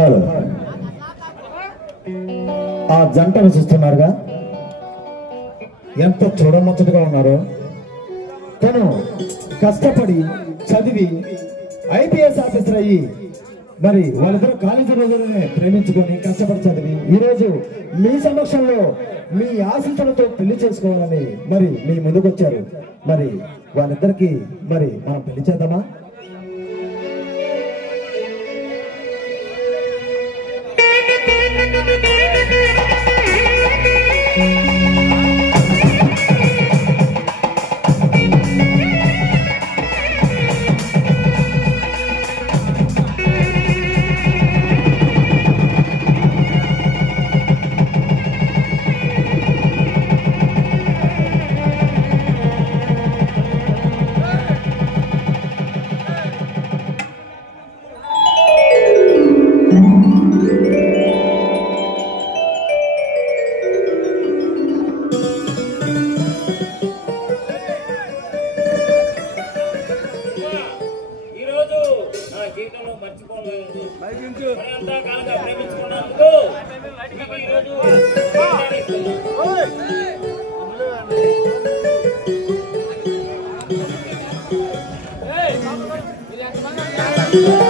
చాలు. ఆ జంటను చూస్తున్నారుగా, ఎంత చూడముచ్చటగా ఉన్నారో. తను కష్టపడి చదివి ఐపీఎస్ ఆఫీసర్ అయ్యి, మరి వాళ్ళిద్దరు కాలేజీ రోజులనే ప్రేమించుకొని కష్టపడి చదివి ఈరోజు మీ సమక్షంలో మీ ఆశీస్సులతో పెళ్లి చేసుకోవాలని మరి మీ ముందుకు వచ్చారు. మరి వాళ్ళిద్దరికి మరి మనం పెళ్లి చేద్దామా? Hey!